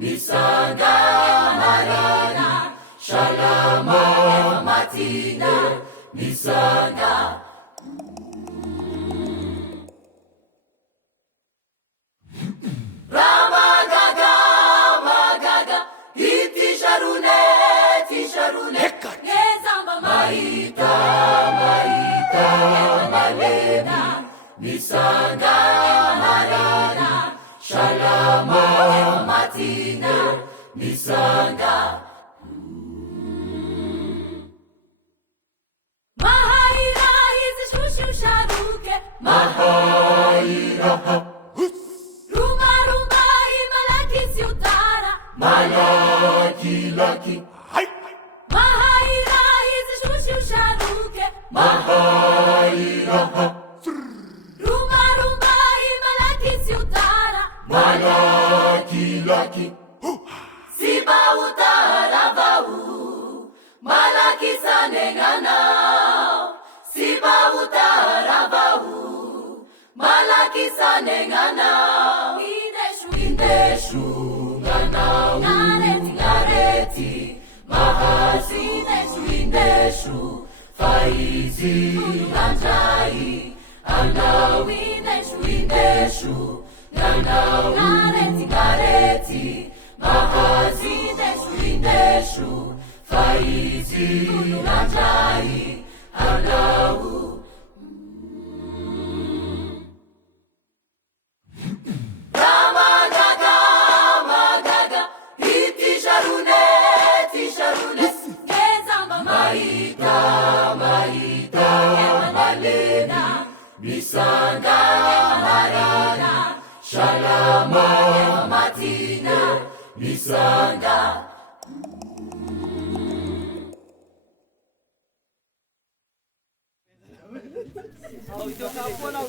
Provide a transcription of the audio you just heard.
Nisanga marana shalama matina nisanga ramagaga magaga iti sharune nezamba maita malena nisanga marana shalama matina nisanga mahaira hizi shushu sharuke mahaira rumba rumba himalaki siutara malaki laki mahaira hizi shushu sharuke mahaira rumba rumba himalaki siutara malaki laki siba utara bau malaki sanengana siba utara bau malaki sanengana indeshu ngana ngareti mahasi indeshu faizi nganjai andau indeshu ngana ngareti mahazi indeshu faizi nganjai andau maita malena nisanga marana shalama matina nisanga Oh, ito ka po na.